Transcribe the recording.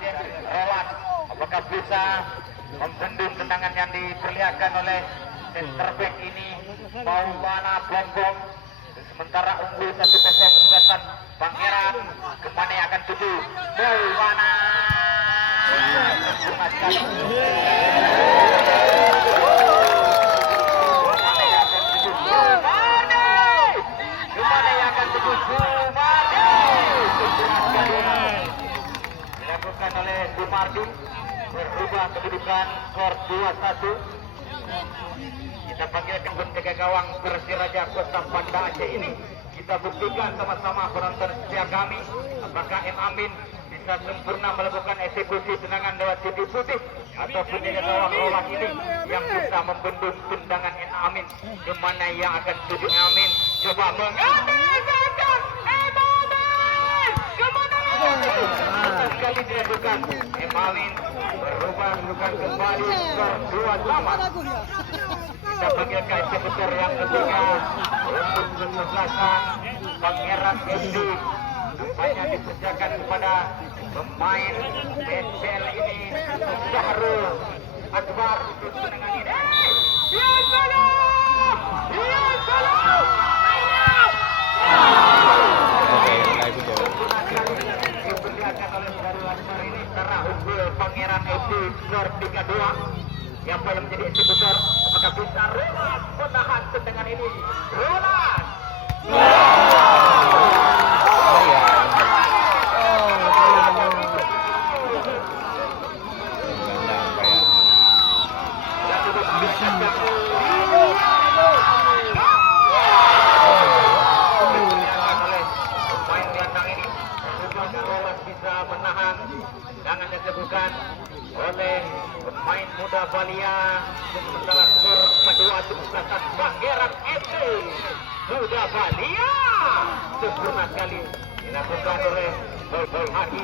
Roland, apakah bisa membendung tendangan yang diperlihatkan oleh center back ini Maulana Bongbong. Sementara unggul 1-0 Sugasan Pangeran, kemana yang akan tuju Maulana. Sempurna sekali. Kemana yang akan tuju Sumardi. Sempurna sekali. Dilakukan oleh Sumardi. Berubah kedudukan skor 2-1. Kita panggilkan penjaga gawang Persiraja Kota Banda Aceh ini. Kita buktikan sama-sama penonton setia kami, apakah M. Amin bisa sempurna melakukan eksekusi tendangan lewat titik putih atau penjaga gawang Roland ini yang bisa membendung tendangan M. Amin. Kemana yang akan tuju M. Amin? Coba mengambil gawang M. Amin. Kemana sekali dilakukan M. Amin berubah kedudukan kembali skor 2-2. Kita panggilkan eksekutor yang ketiga untuk kesebelasan Pangeran FC. Nampaknya dipersiapkan kepada pemain PSL ini Syahrul Akbar untuk menangani ini. Ya salam! Ya salam! Diperlihatkan oleh Syahrul Akbar ini secara unggul Pangeran FC skor 3-2. Siapa yang menjadi eksekutor? Apakah bisa Roland menahan tendangan ini? Roland! Pemain gelandang ini rupanya Roland bisa menahan tendangan yang dilakukan oleh pemain muda Balia. Sementara skor kedua kesebelasan Pangeran FC. Muda Balia sempurna sekali dilakukan oleh Boy Hadi.